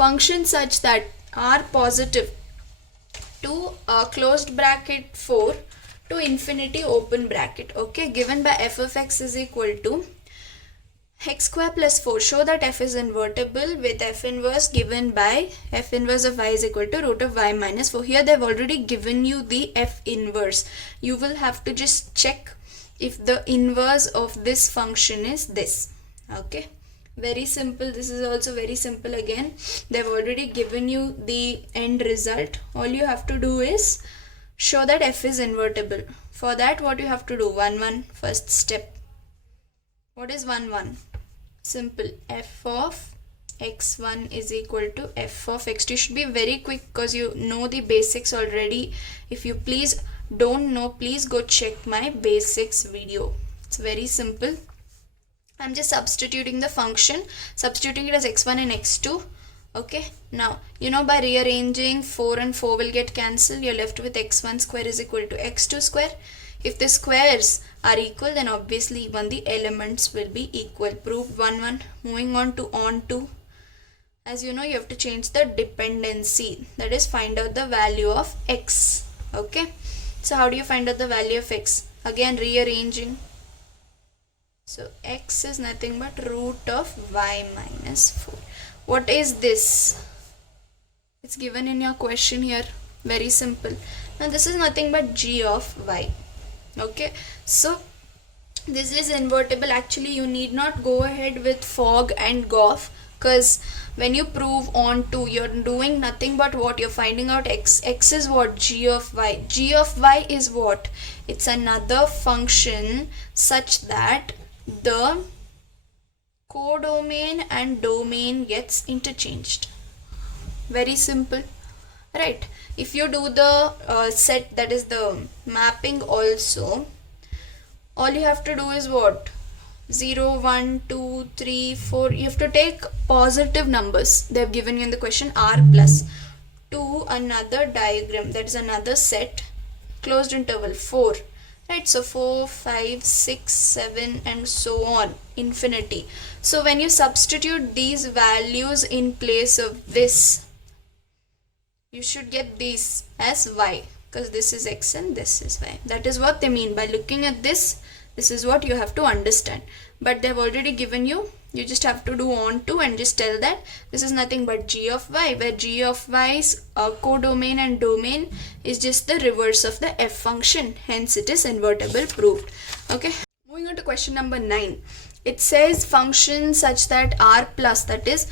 functions such that are positive to closed bracket 4 to infinity open bracket. Okay, given by f of x is equal to x square plus 4. Show that f is invertible with f inverse given by f inverse of y is equal to root of y minus 4. Here they've already given you the f inverse. You will have to just check if the inverse of this function is this. Okay, very simple. This is also very simple. Again, they've already given you the end result. All you have to do is show that f is invertible. For that, what you have to do? 1 1 first step. What is 1 1? Simple. F of x1 is equal to f of x2. You should be very quick because you know the basics already. If you please don't know, please go check my basics video. It's very simple. I'm just substituting the function, substituting it as x1 and x2. Okay, now you know by rearranging 4 and 4 will get cancelled. You're left with x1 square is equal to x2 square. If the squares are equal, then obviously even the elements will be equal. Proved 1 1. Moving on to as you know, you have to change the dependency, that is find out the value of x. Okay, so how do you find out the value of x? Again, rearranging. So x is nothing but root of y minus 4. What is this? It's given in your question here. Very simple. Now this is nothing but g of y. Okay, so this is invertible. Actually, you need not go ahead with Fogg and Goff, because when you prove on 2, you're doing nothing but what? You're finding out x. X is what? G of y. G of y is what? It's another function such that the codomain and domain gets interchanged. Very simple, right? If you do the set, that is the mapping also, all you have to do is what? 0, 1, 2, 3, 4. You have to take positive numbers. They have given you in the question r plus to another diagram, that is another set, closed interval 4. Right, so 4, 5, 6, 7 and so on, infinity. So when you substitute these values in place of this, you should get these as y, because this is x and this is y. That is what they mean by looking at this. This is what you have to understand. But they have already given you. You just have to do on to and just tell that this is nothing but g of y, where g of y's codomain and domain is just the reverse of the f function. Hence it is invertible, proved. Okay. Moving on to question number 9. It says function such that r plus, that is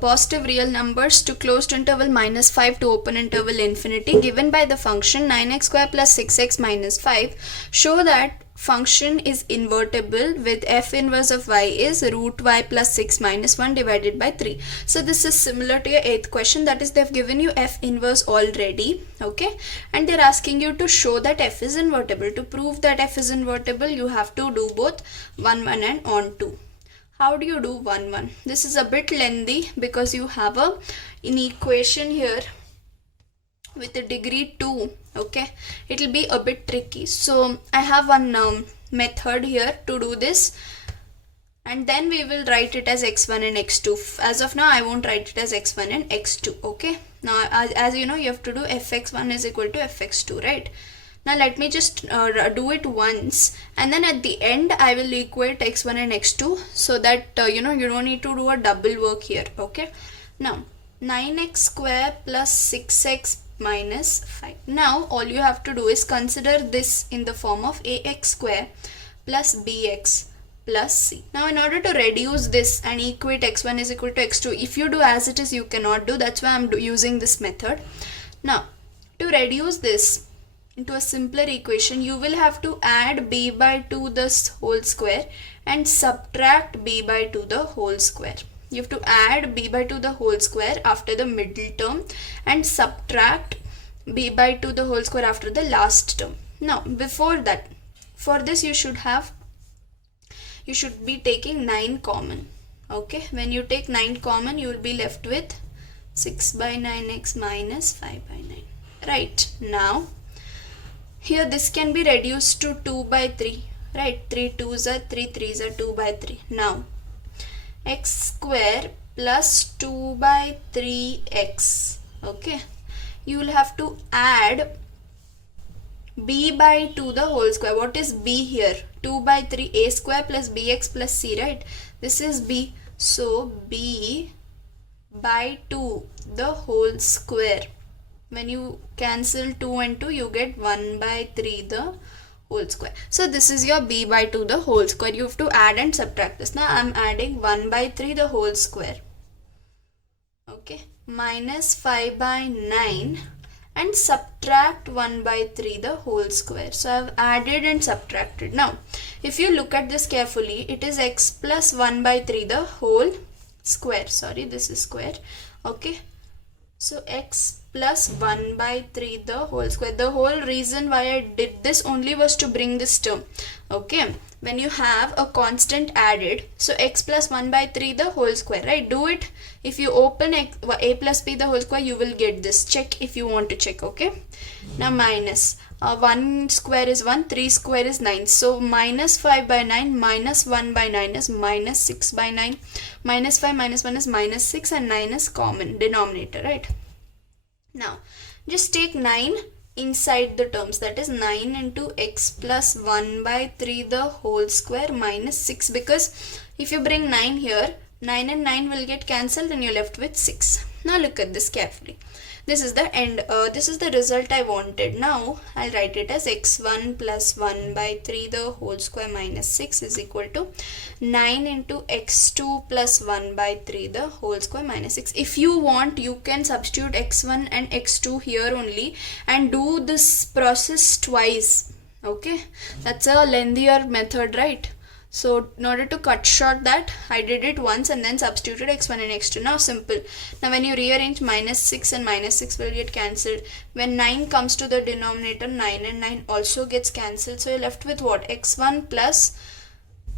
positive real numbers to closed interval minus 5 to open interval infinity, given by the function 9x square plus 6x minus 5. Show that function is invertible with f inverse of y is root y plus 6 minus 1 divided by 3. So this is similar to your 8th question, that is they've given you f inverse already. Okay, and they're asking you to show that f is invertible. To prove that f is invertible, you have to do both 1 1 and on 2. How do you do 1 1? This is a bit lengthy because you have an equation here with a degree 2. Okay, it will be a bit tricky. So I have one method here to do this, and then we will write it as x1 and x2. As of now, I won't write it as x1 and x2. Okay, now as you know, you have to do fx1 is equal to fx2, right? Now let me just do it once, and then at the end I will equate x1 and x2, so that you know, you don't need to do a double work here. Okay, now 9x square plus 6x minus 5. Now all you have to do is consider this in the form of ax square plus bx plus c. Now in order to reduce this and equate x1 is equal to x2, if you do as it is, you cannot do. That's why I'm using this method. Now to reduce this into a simpler equation, you will have to add b by 2 the whole square and subtract b by 2 the whole square. You have to add b by 2 the whole square after the middle term and subtract b by 2 the whole square after the last term. Now before that, for this you should be taking 9 common. Okay, when you take 9 common, you will be left with 6 by 9x minus 5 by 9. Right, now here this can be reduced to 2 by 3. Right, 3 2s are 3 3s are 2 by 3. Now x square plus 2 by 3x. Okay, you will have to add b by 2 the whole square. What is b here? 2 by 3 a square plus bx plus c, right? This is b. So b by 2 the whole square. When you cancel 2 and 2, you get 1 by 3 the whole square. So this is your b by 2 the whole square. You have to add and subtract this. Now I am adding 1 by 3 the whole square. Okay, minus 5 by 9 and subtract 1 by 3 the whole square. So I have added and subtracted. Now if you look at this carefully, it is x plus 1 by 3 the whole square. Sorry, this is square. Okay, so x plus 1 by 3 the whole square. The whole reason why I did this only was to bring this term. Okay, when you have a constant added, so x plus 1 by 3 the whole square, right? Do it. If you open a plus b the whole square, you will get this. Check if you want to check. Okay, now minus 1 square is 1, 3 square is 9. So minus 5 by 9 minus 1 by 9 is minus 6 by 9. Minus 5 minus 1 is minus 6 and 9 is common denominator, right? Now just take 9 inside the terms, that is 9 into x plus 1 by 3 the whole square minus 6, because if you bring 9 here, 9 and 9 will get cancelled and you're left with 6. Now look at this carefully. This is the end. This is the result I wanted. Now I'll write it as x1 plus 1 by 3 the whole square minus 6 is equal to 9 into x2 plus 1 by 3 the whole square minus 6. If you want, you can substitute x1 and x2 here only and do this process twice. Okay, that's a lengthier method, right? So in order to cut short that, I did it once and then substituted x1 and x2. Now simple. Now when you rearrange, minus 6 and minus 6 will get cancelled. When 9 comes to the denominator, 9 and 9 also gets cancelled. So you're left with what? x1 plus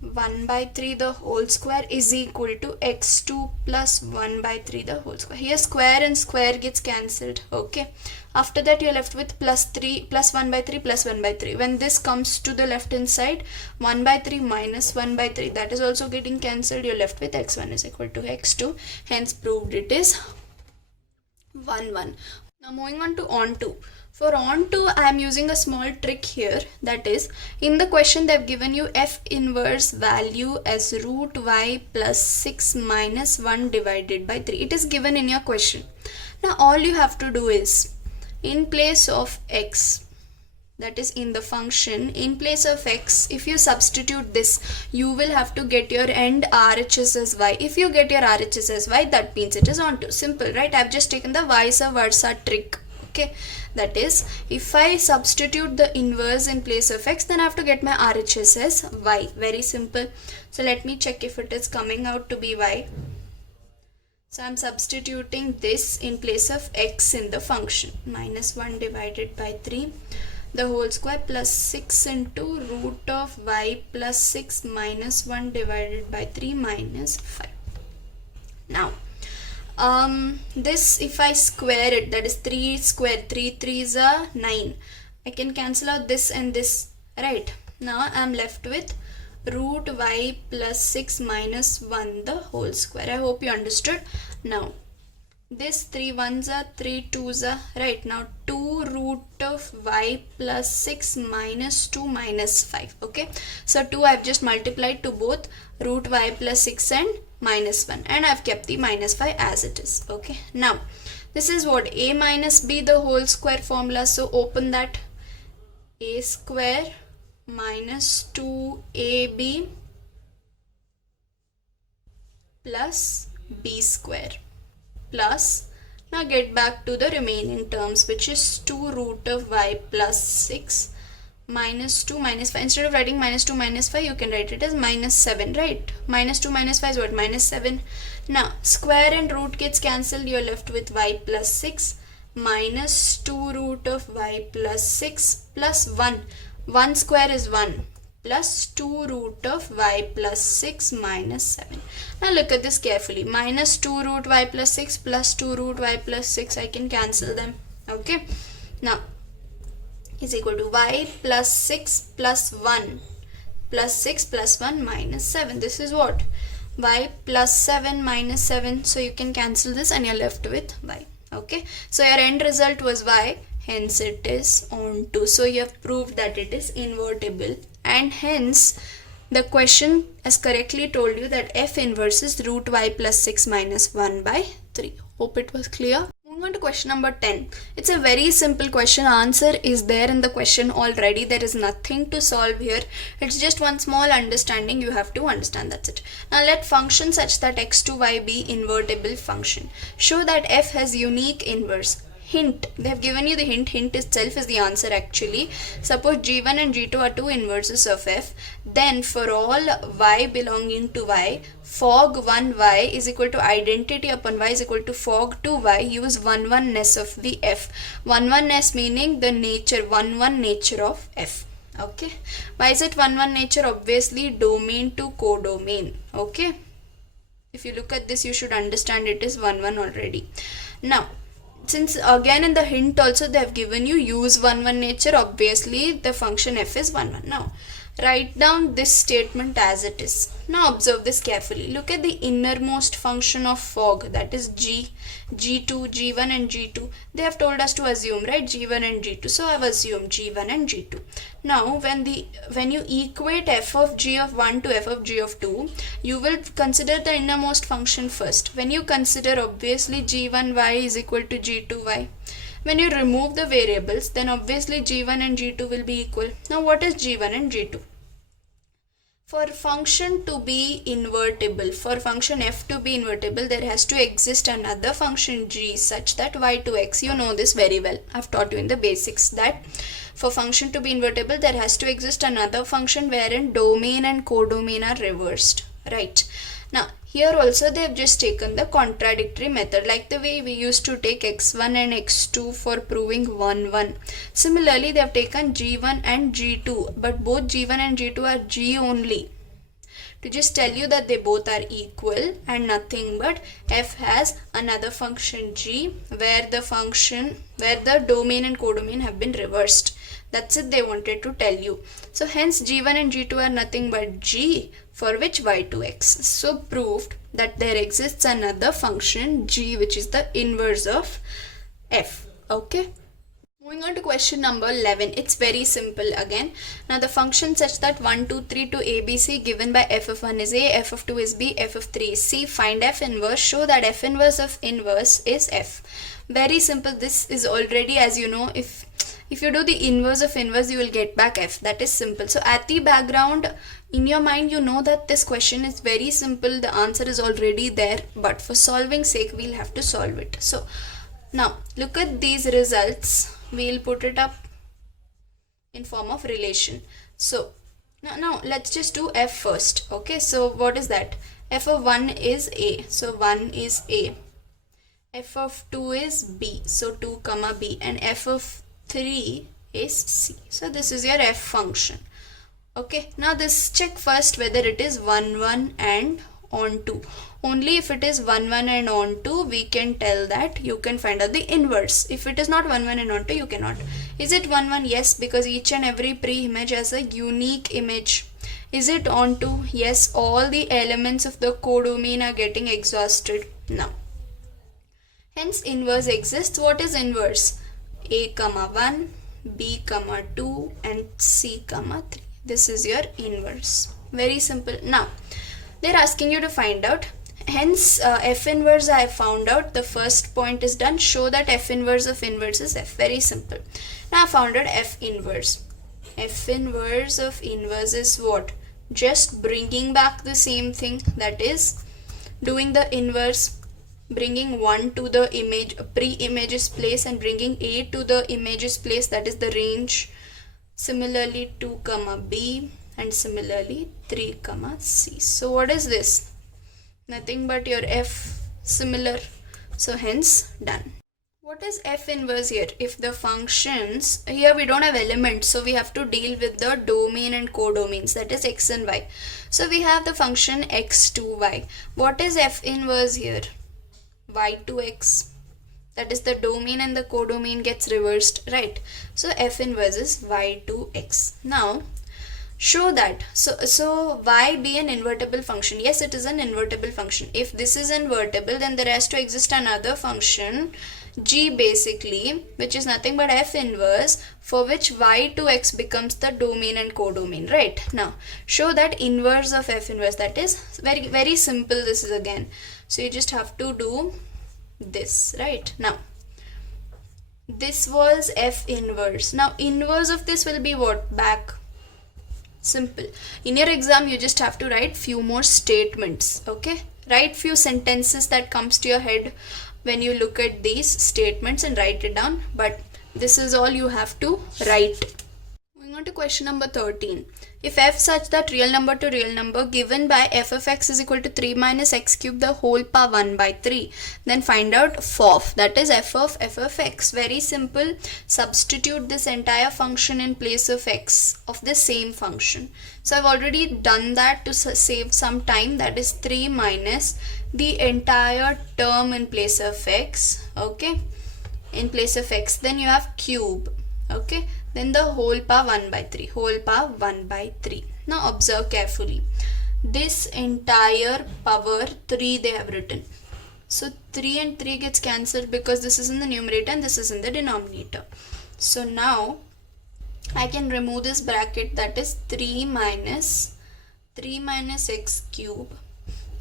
1 by 3 the whole square is equal to x2 plus 1 by 3 the whole square. Here square and square gets cancelled. Okay. After that you're left with plus 3 plus 1 by 3 plus 1 by 3. When this comes to the left hand side, 1 by 3 minus 1 by 3, that is also getting cancelled. You're left with x1 is equal to x2. Hence proved it is 1 1. Now moving on to onto. For onto, I am using a small trick here. That is, in the question they have given you f inverse value as root y plus 6 minus 1 divided by 3. It is given in your question. Now all you have to do is, in place of x, that is in the function, in place of x, if you substitute this, you will have to get your end RHS as y. If you get your RHS as y, that means it is onto. Simple, right? I have just taken the vice versa trick. Okay, that is, if I substitute the inverse in place of x, then I have to get my RHS as y. Very simple. So let me check if it is coming out to be y. So I am substituting this in place of x in the function. Minus 1 divided by 3 the whole square plus 6 into root of y plus 6 minus 1 divided by 3 minus 5. Now this, if I square it, that is 3 square, 3 3s are 9. I can cancel out this and this, right? Now I am left with root y plus 6 minus 1 the whole square. I hope you understood. Now this 3 1s are 3 2s are, right? Now 2 root of y plus 6 minus 2 minus 5. Okay, so 2 I have just multiplied to both root y plus 6 and minus 1, and I have kept the minus 5 as it is. Okay, now this is what? A minus b the whole square formula. So open that. A square minus 2ab plus b square plus, now get back to the remaining terms, which is 2 root of y plus 6 minus 2 minus 5. Instead of writing minus 2 minus 5, you can write it as minus 7, right? Minus 2 minus 5 is what? Minus 7. Now square and root gets cancelled. You are left with y plus 6 minus 2 root of y plus 6 plus 1. 1 square is 1 plus 2 root of y plus 6 minus 7. Now look at this carefully. Minus 2 root y plus 6 plus 2 root y plus 6. I can cancel them. Okay. Now is equal to y plus 6 plus 1 plus 6 plus 1 minus 7. This is what? y plus 7 minus 7, so you can cancel this and you're left with y. Okay, so your end result was y, hence it is onto. So you have proved that it is invertible, and hence the question has correctly told you that f inverse is root y plus 6 minus 1 by 3. Hope it was clear. Moving on to question number 10. It's a very simple question. Answer is there in the question already. There is nothing to solve here. It's just one small understanding you have to understand. That's it. Now let function such that x to y be invertible function. Show that f has unique inverse. Hint, they have given you the hint. Hint itself is the answer actually. Suppose g1 and g2 are two inverses of f, then for all y belonging to y, fog 1 y is equal to identity upon y is equal to fog 2 y. Use 1-1ness of the f. 1-1ness meaning the nature, 1-1 nature of f. Okay, why is it 1-1 nature? Obviously domain to codomain. Okay, if you look at this you should understand it is 1-1 already. Now since again in the hint also they have given you use 1-1 nature, obviously the function f is 1-1. Now write down this statement as it is. Now observe this carefully. Look at the innermost function of fog, that is g, g2, g1 and g2. They have told us to assume, right, g1 and g2. So I have assumed g1 and g2. Now when you equate f of g of 1 to f of g of 2, you will consider the innermost function first. When you consider, obviously g1y is equal to g2y. When you remove the variables, then obviously g1 and g2 will be equal. Now what is g1 and g2? For function to be invertible, for function f to be invertible, there has to exist another function g such that y to x. You know this very well. I've taught you in the basics that for function to be invertible, there has to exist another function wherein domain and codomain are reversed. Right. Now here also they have just taken the contradictory method, like the way we used to take x1 and x2 for proving 1-1. Similarly they have taken g1 and g2, but both g1 and g2 are g only, to just tell you that they both are equal and nothing but f has another function g where the domain and codomain have been reversed. That's it, they wanted to tell you. So hence g1 and g2 are nothing but g for which y to x. So proved that there exists another function g which is the inverse of f. Okay. Moving on to question number 11. It's very simple again. Now the function such that 1, 2, 3 to ABC given by f of 1 is a, f of 2 is b, f of 3 is c. Find f inverse. Show that f inverse of inverse is f. Very simple. This is already, as you know, if you do the inverse of inverse you will get back f. That is simple. So at the background in your mind you know that this question is very simple. The answer is already there, but for solving sake we'll have to solve it. So now look at these results. We'll put it up in form of relation. So now let's just do f first. Okay, so what is that? F of 1 is a, so 1 is a. F of 2 is b, so 2 comma b, and f of 3 is c. So this is your f function. Okay, now this check first whether it is 1 1 and onto. Only if it is 1 1 and onto we can tell that you can find out the inverse. If it is not 1 1 and onto you cannot. Is it 1 1? Yes, because each and every pre-image has a unique image. Is it onto? Yes, all the elements of the codomain are getting exhausted now. Hence inverse exists. What is inverse? A comma 1, b comma 2 and c comma 3. This is your inverse. Very simple. Now they're asking you to find out. Hence f inverse I have found out. The first point is done. Show that f inverse of inverse is f. Very simple. Now I found out f inverse. F inverse of inverse is what? Just bringing back the same thing, that is doing the inverse, bringing 1 to the image pre-image's place and bringing a to the image's place, that is the range. Similarly 2 comma b and similarly 3 comma c. So what is this? Nothing but your f similar. So hence done. What is f inverse here? If the functions, here we don't have elements, so we have to deal with the domain and codomains, that is x and y. So we have the function x to y. What is f inverse here? Y to x. That is the domain and the codomain gets reversed, right? So f inverse is y to x. Now show that. So why be an invertible function? Yes, it is an invertible function. If this is invertible, then there has to exist another function g basically, which is nothing but f inverse, for which y2x becomes the domain and codomain, right? Now show that inverse of f inverse. That is very simple. This is again, so you just have to do this, right? Now this was f inverse. Now inverse of this will be what? Back. Simple. In your exam you just have to write few more statements, okay? Write few sentences that comes to your head when you look at these statements and write it down, but this is all you have to write. Moving on to question number 13. If f such that real number to real number given by f of x is equal to 3 minus x cube the whole power 1 by 3, then find out f, that is f of x. Very simple. Substitute this entire function in place of x of the same function. So I've already done that to save some time. That is 3 minus the entire term in place of x, okay, in place of x. Then you have cube, okay, then the whole power 1 by 3, whole power 1 by 3. Now observe carefully. This entire power 3 they have written. So 3 and 3 gets cancelled because this is in the numerator and this is in the denominator. So now I can remove this bracket, that is 3 minus x cube.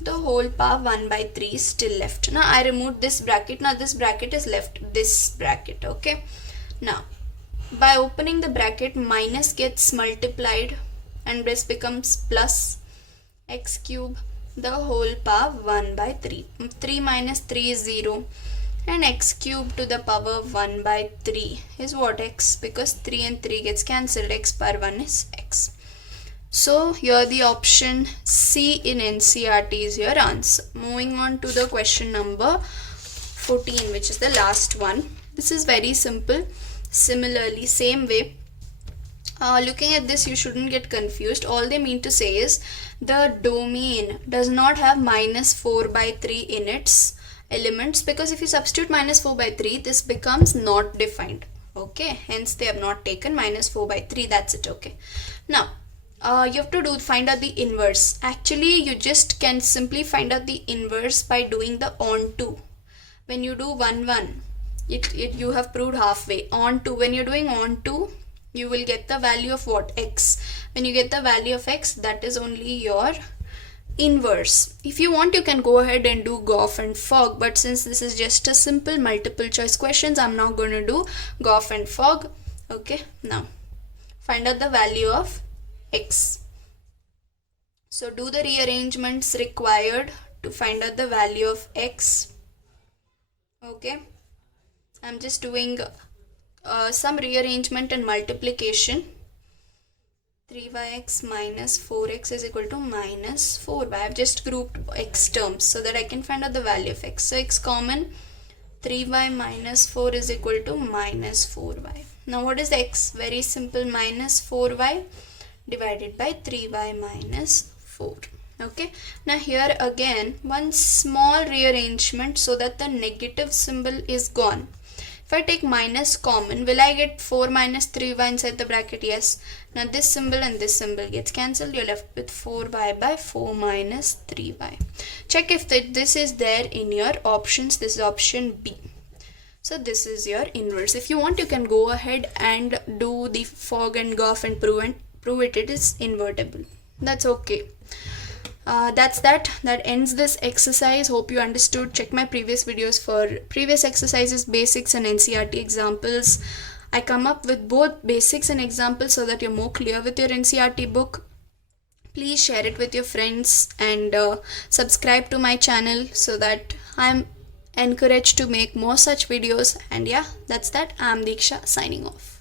The whole power 1 by 3 is still left. Now I removed this bracket. Now this bracket is left. This bracket, okay. Now by opening the bracket, minus gets multiplied and this becomes plus x cube the whole power 1 by 3. 3 minus 3 is 0 and x cube to the power 1 by 3 is what? X, because 3 and 3 gets cancelled. X power 1 is x. So here the option C in NCERT is your answer. Moving on to the question number 14, which is the last one. This is very simple. Similarly, same way, looking at this you shouldn't get confused. All they mean to say is the domain does not have minus 4 by 3 in its elements, because if you substitute minus 4 by 3 this becomes not defined, okay, hence they have not taken minus 4 by 3. That's it, okay. Now you have to find out the inverse. Actually you just can simply find out the inverse by doing the onto. When you do 1 1, you have proved halfway. Onto, when you're doing onto, you will get the value of what? X. When you get the value of x, that is only your inverse. If you want you can go ahead and do Goff and Fogg, but since this is just a simple multiple choice questions, I'm not going to do Goff and Fogg, okay. Now find out the value of x. So do the rearrangements required to find out the value of x, okay. I'm just doing some rearrangement and multiplication. 3yx minus 4x is equal to minus 4y. I've just grouped x terms so that I can find out the value of x. So x common, 3y minus 4 is equal to minus 4y. Now what is x? Very simple, minus 4y divided by 3y minus 4. Okay, now here again one small rearrangement so that the negative symbol is gone. If I take minus common, will I get 4 minus 3y inside the bracket? Yes. Now this symbol and this symbol gets cancelled. You're left with 4y by 4 minus 3y. Check if this is there in your options. This is option B. So this is your inverse. If you want you can go ahead and do the Fogg and Goff and prove it. It is invertible. That's okay. That ends this exercise. Hope you understood. Check my previous videos for previous exercises, basics and NCERT examples. I come up with both basics and examples so that you're more clear with your NCERT book. Please share it with your friends and subscribe to my channel so that I'm encouraged to make more such videos. And yeah, that's that. I'm Diksha signing off.